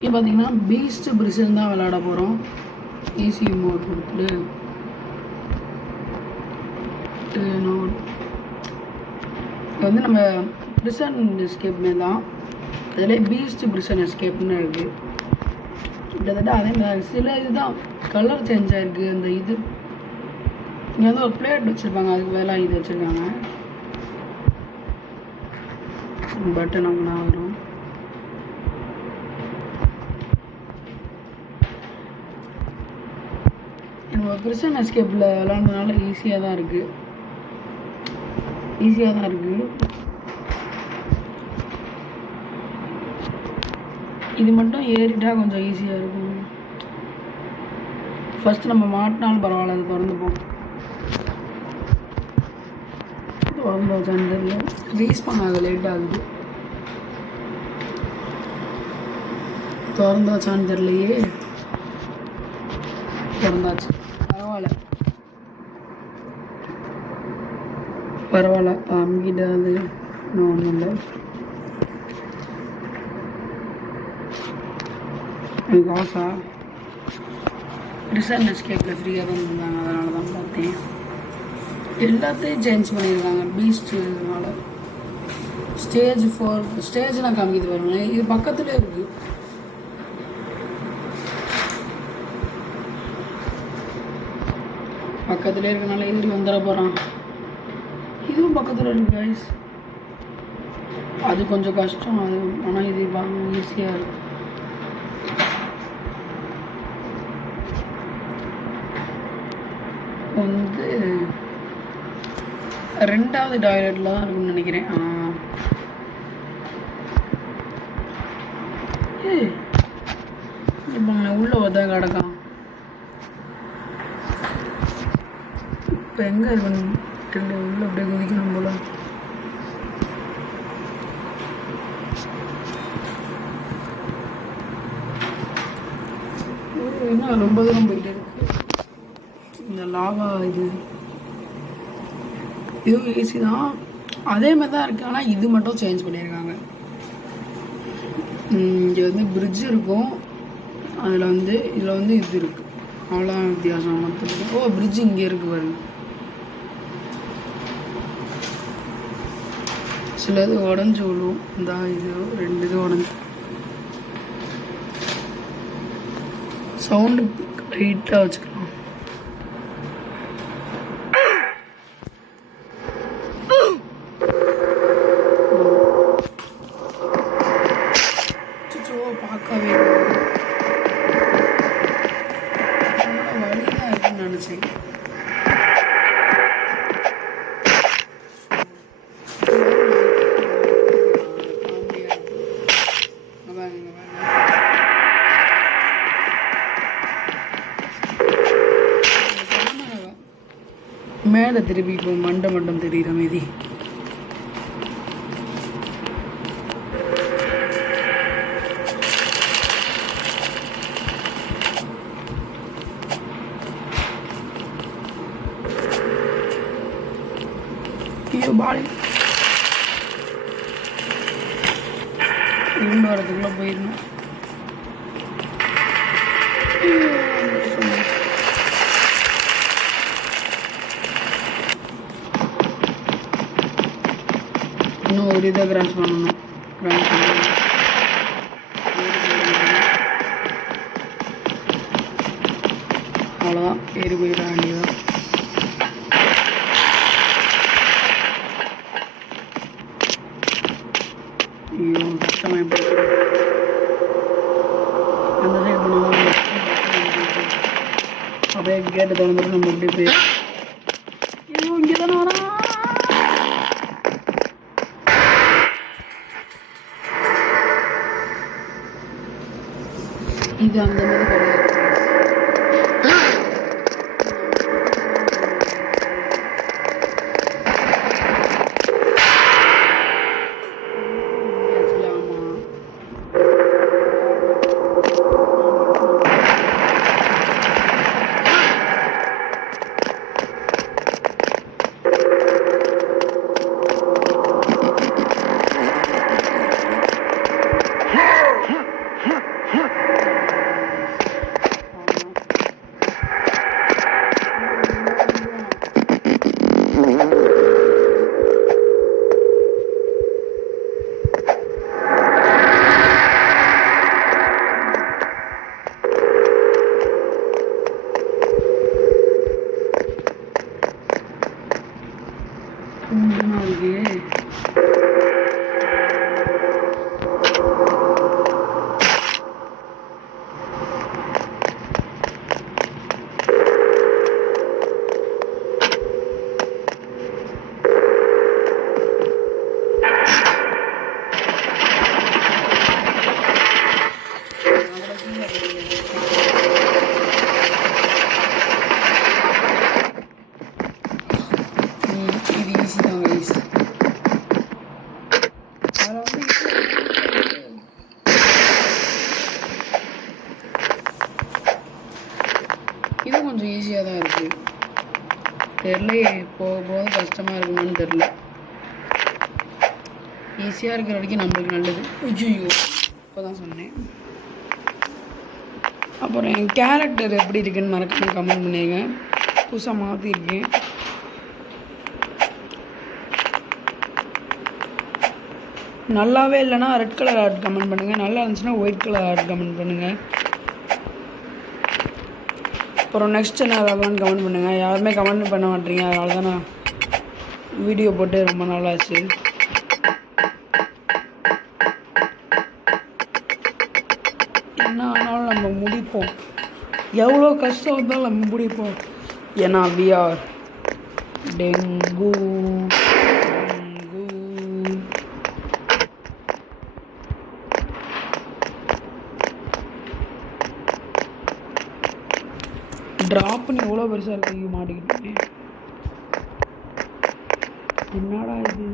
இப்போ பார்த்தீங்கன்னா Beast prison தான் விளையாட போகிறோம். ஈஸி மோட் கொடுத்துட்டு இப்போ வந்து நம்ம பிரிசன் எஸ்கேப்னு தான் அதில் பீஸ்ட் பிரிசன் எஸ்கேப்னு இருக்குது. கிட்டத்தட்ட அதே மாதிரி சில இதுதான் கலர் சேஞ்ச் ஆகிருக்கு. அந்த இது இங்கே வந்து ஒரு பிளேட் வச்சுருப்பாங்க, அதுக்கு வேலை இது வச்சுருக்காங்க. பட்டன் அங்கே வரும். நம்ம பிரிசன் எஸ்கேப்பில் விளாண்டதுனால ஈஸியாக தான் இருக்குது. இது மட்டும் ஏறிட்டா கொஞ்சம் ஈஸியாக இருக்கும். ஃபஸ்ட்டு நம்ம மாட்டினாலும் பரவாயில்ல, அது திறந்துப்போம். திறந்து தெரியல, ரீஸ் பண்ணாத லேட் ஆகுது. திறந்தாச்சான்னு தெரியலையே. திறந்தாச்சு, பரவாயில்ல. அம்கிட்ட அது இன்னும் ஒன்றும் இல்லை. எனக்கு ஆசா ரிசர்ன் எஸ்கேப்பில் ஃப்ரீயாக தான் இருந்தாங்க, அதனால தான் பார்த்தேன். எல்லாத்தையும் சேஞ்ச் பண்ணியிருக்காங்க பீஸ்ட்னால. ஸ்டேஜ் 4 ஸ்டேஜ்லாம் காமிக்கிது பாருங்களேன். இது பக்கத்துலேயே இருக்குது. பக்கத்துலேயே இருக்கனால ஏறி வந்துட போகிறான். இதுவும் பக்கத்தில் இருக்கு கைஸ். அது கொஞ்சம் கஷ்டம் அது, ஆனால் இது ஈஸியாக இருக்கு. வந்து 2வது டாய்லெட்டில் தான் இருக்குன்னு நினைக்கிறேன். இப்போ உள்ளே வதான் கிடக்கான். இப்போ எங்கே இருக்கணும் தெரியல. உள்ளே அப்படியே குதிக்கணும் போல. இன்னும் ரொம்ப தூரம் போயிட்டு இருக்கு இந்த லாவா. இதுவும் ஈஸி தான், அதே மாதிரி தான் இருக்குது. ஆனால் இது மட்டும் சேஞ்ச் பண்ணியிருக்காங்க. இங்கே வந்து பிரிட்ஜ் இருக்கும், அதில் வந்து இதில் வந்து இது இருக்குது. அவ்வளோ வித்தியாசம் மொத்தம். ஓ, பிரிட்ஜ் இங்கே இருக்குது பாருங்க. சில இது உடஞ்சி விழுவும். இந்த இது 2 இது உடஞ்சி. சவுண்டு லைட்டாக வச்சுக்கலாம். பார்க்கவே வழிதான் இருக்குன்னு நினச்சேன். மேலே திருப்பி இப்போ மண்டை மட்டும் தெரியுற மீதி. ஐயோ பாடி உண்டு வரதுக்குள்ளே போயிருந்தோம். இன்னும் ஒரு இதை கிராஸ் பண்ணணும். அவ்வளோதான், ஏறி போயிட வேண்டியதான். ஐயோ கஷ்டமாக எப்படி அந்த சைடு போனோம். அப்படியே கேட்டு திறந்துட்டு நம்ம எப்படி போய் ஐயோ இங்கே தானே வரா. இது அந்த மாதிரி கிடையாது. கொஞ்சம் ஈஸியாக தான் இருக்குது. தெரிலையே, போக போக கஷ்டமாக இருக்குமான்னு தெரில. ஈஸியாக இருக்கிற வரைக்கும் நம்மளுக்கு நல்லது. ஐயோ, இப்போ தான் சொன்னேன். அப்புறம் என் கேரக்டர் எப்படி இருக்குன்னு மறக்காம கமெண்ட் பண்ணிடுங்க. புதுசாக மாற்றிருக்கேன். நல்லாவே இல்லைன்னா ரெட் கலர் ஆர்ட் கமெண்ட் பண்ணுங்கள். நல்லா இருந்துச்சுன்னா ஒயிட் கலர் ஆர்ட் கமெண்ட் பண்ணுங்கள். அப்புறம் நெக்ஸ்ட் என்ன வரலான்னு கமெண்ட் பண்ணுங்கள். யாருமே கமெண்ட் பண்ண மாட்டீங்க, அதனால தான் நான் வீடியோ போட்டு ரொம்ப நாளாச்சு. என்ன ஆனாலும் நம்ம முடிப்போம். எவ்வளோ கஷ்டம் இருந்தாலும் நம்ம முடிப்போம். ஏன்னா we are டெங்கு. ட்ராப் பண்ணி எவ்வளோ பெருசாக இருக்கு மாட்டிக்கிட்டு. என்னடா இது?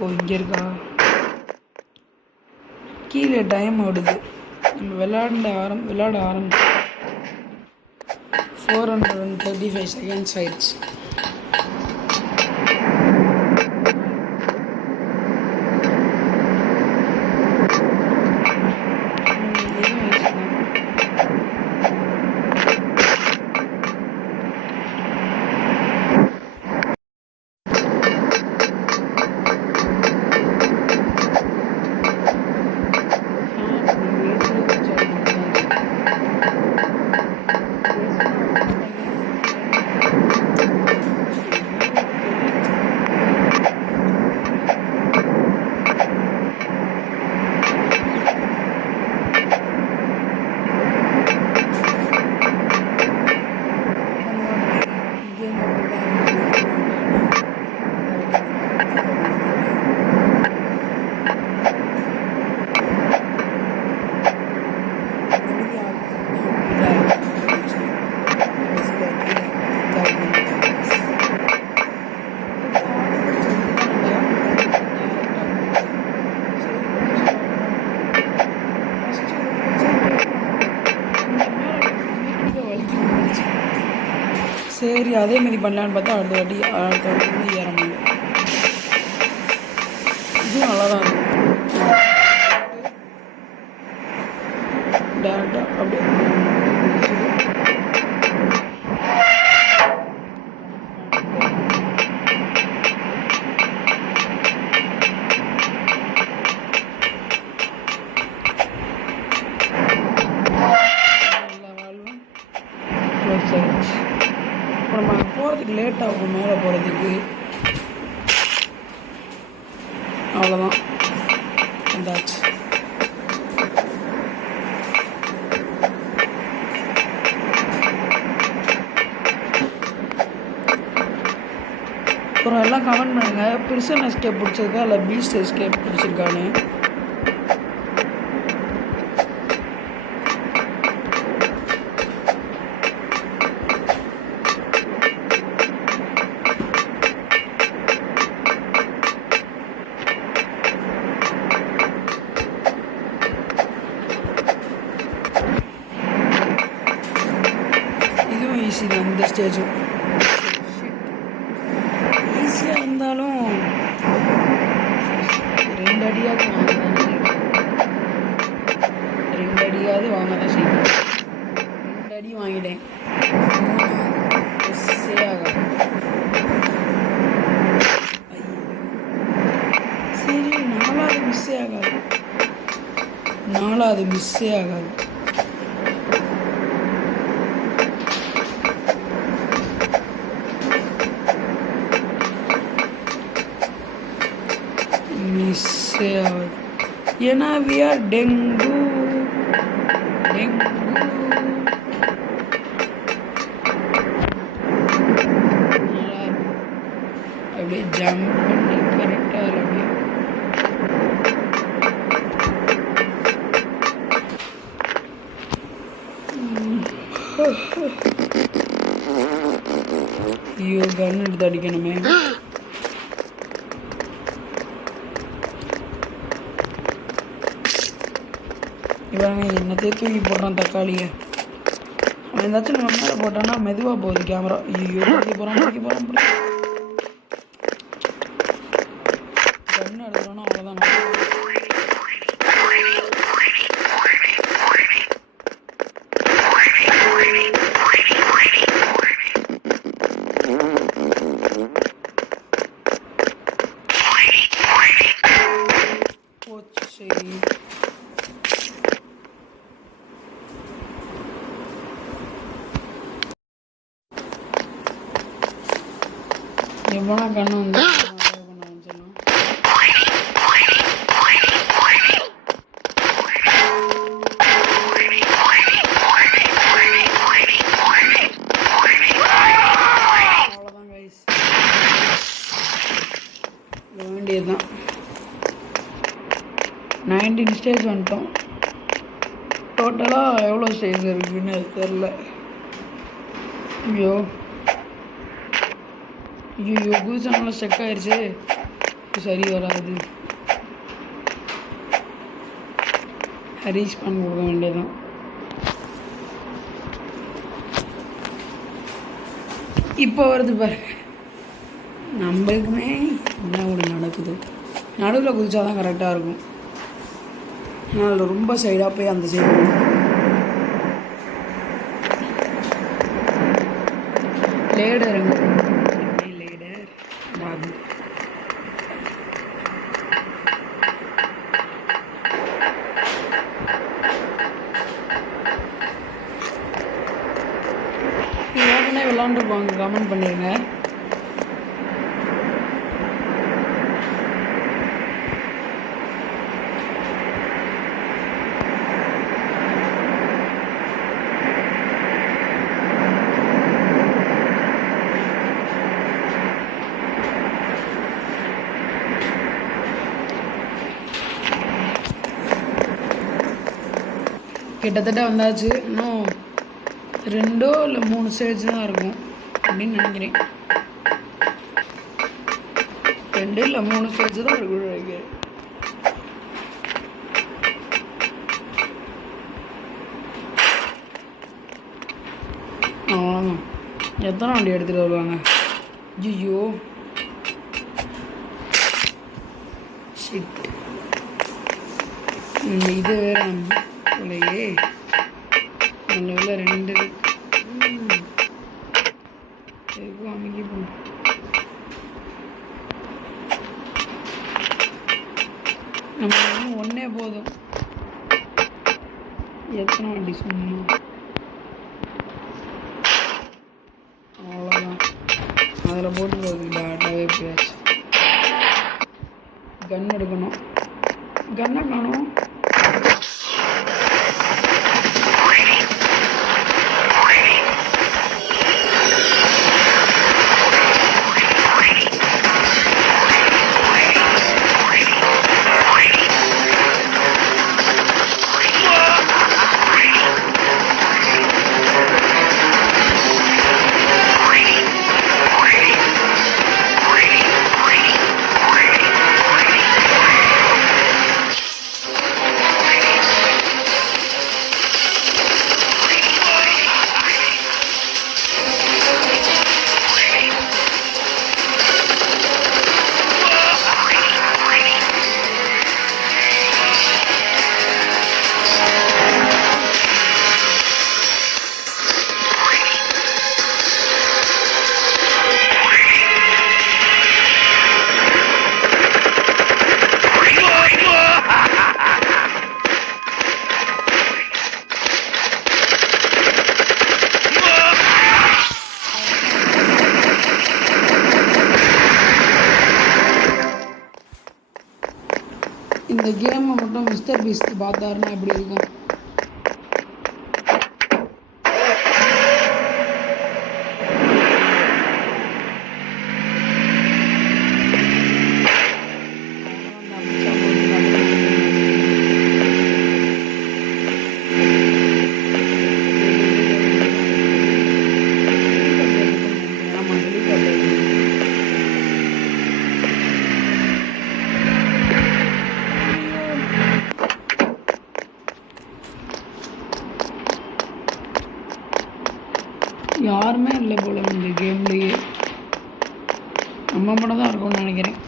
ஓ, இங்கே இருக்கா? கீழே டைம் ஓடுது. நம்ம விளையாட ஆரம்பிச்சு 435 செகண்ட்ஸ் ஆயிடுச்சு. சரி, அதே மாதிரி பண்ணலான்னு பார்த்தா அடுத்த வாட்டி ஏற முடியல. இதுவும் நல்லா தான் இருக்கும். டேரெக்டாக அப்படியே எல்லா வாழ்வும் க்ளோஸ் ஆகிடுச்சு. இப்போ நம்ம போகிறதுக்கு லேட் ஆகும். மேலே போகிறதுக்கு அவ்வளோதான், வந்தாச்சு. அப்புறம் எல்லாம் கமெண்ட் பண்ணுங்கள், பிரிசன் எஸ்கேப் பிடிச்சிருக்கா இல்லை பீஸ்ட் எஸ்கேப் பிடிச்சிருக்கான்னு. இதுவும் ஈஸி தான். இந்த ஸ்டேஜும் ஈஸியாக இருந்தாலும் 2 அடியாவது வாங்க தான் செய்யும். 2 அடி வாங்கிட்டேன். சரி, 4வது மிஸ்ஸே ஆகாது. 4வது மிஸ்ஸே ஆகாது. மிஸ்ஸே ஆகாது. ஏன்னா we are டெங்கு. அப்படியே ஜம்ப் பண்ணி கரெக்டாக அப்படியே ஐயோ கன் எடுத்து அடிக்கணுமே. இவன் என்னத்தையே தூக்கி போடுறான் தக்காளியை. அவன் ஏதாச்சும் நம்ம மேலே போட்டான்னா மெதுவாக போகுது கேமரா. ஐயோ பிடிக்க போகிறான். கன் எடுக்கிறோன்னா அவ்வளோதான். சரி எவ்வளோ கண்ணு வந்து அவ்வளோதான் கைஸ், வேண்டியதுதான். 19 ஸ்டேஜ் வந்துட்டோம். டோட்டலாக எவ்வளோ ஸ்டேஜ் இருக்குதுன்னு தெரில. ஐயோ குதிச்சானால ஸ்டெக் ஆயிடுச்சு. சரி வராது. ரீச் பண்ணி கொடுக்க வேண்டியதுதான். இப்போ வருது பாரு. நம்மளுக்குமே என்ன ஒன்று நடக்குது. நடுவில் குதிச்சா தான் கரெக்டாக இருக்கும். அதனால் ரொம்ப சைடாக போய் அந்த சைடு லேடர் லேடர் அது ஏற்கனவே விளாண்டுருப்பாங்க, கமெண்ட் பண்ணிடுங்க. கிட்டத்தட்ட வந்தாச்சு. இன்னும் 2 இல்லை 3 ஸ்டேஜ் தான் இருக்கும் அப்படின்னு நினைக்கிறேன். 2 இல்லை 3 ஸ்டேஜ் தான் இருக்குன்னு நினைக்கிறேன். அவ்வளோதான். எத்தனை வண்டி எடுத்துகிட்டு வருவாங்க? ஐயோ ஷிட், இது வேற இல்லையே. நல்ல 2 அமைக்கி போகணும். நம்ம ஒன்றே போதும். எத்தனை வண்டி சொன்னோம்? அவ்வளோதான். அதில் போட்டு போகுது டாட்டாவே எப்படியாச்சு. கன் எடுக்கணும். கன்னை காணும். இந்த கேமை மட்டும் மிஸ்டர் பீஸ்ட் பார்த்தாருன்னா எப்படி இருக்கும்? ஆமாம் யாருமே இல்லை போல இந்த கேம்லேயே. நம்ம மட்டும் தான் இருக்கும்னு நினைக்கிறேன்.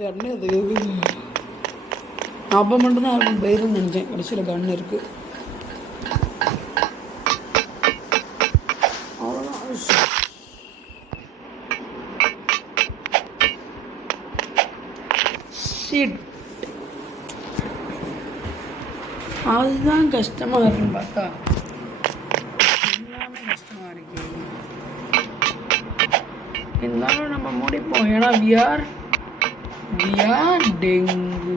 கண்ணு அது அப்போ மட்டும்தான் இருக்கும் பயிருன்னு நினச்சேன். கடைசியில் கண்ணு இருக்குது. அதுதான் கஷ்டமாக இருக்குன்னு பார்த்தா எல்லாமே கஷ்டமாக இருக்கு. இருந்தாலும் நம்ம முடிப்போம். ஏன்னா we are டெங்கு.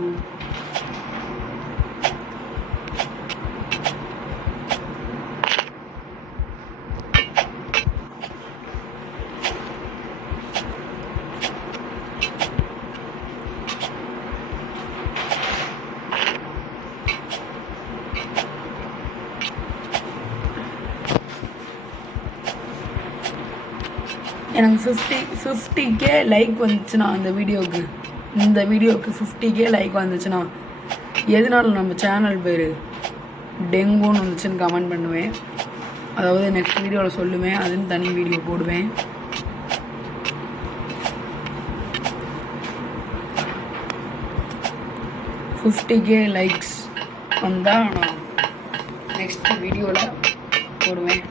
எனக்கு 50K லைக் வந்துச்சுன்னா இந்த வீடியோவுக்கு 50K லைக் வந்துச்சுன்னா எதனால நம்ம சேனல் பேர் டெங்குன்னு வந்துச்சுன்னு கமெண்ட் பண்ணுவேன். அதாவது நெக்ஸ்ட் வீடியோவில் சொல்லுவேன். அதுன்னு தனி வீடியோ போடுவேன். $50K லைக்ஸ் வந்தால் நான் நெக்ஸ்ட் வீடியோவில் போடுவேன்.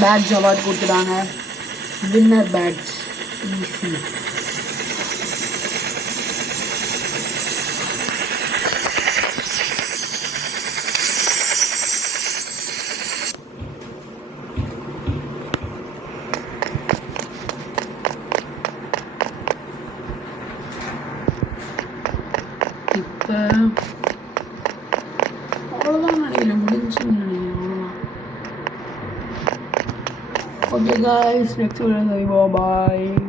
பேட்ச் அவார்ட் கொடுத்துட்டாங்க. Winner badge easy. இப்போ அவ்வளோதான் நினைக்கிறேன். முடிஞ்சுன்னு நினைக்கிறேன். Okay guys, next video, bye bye.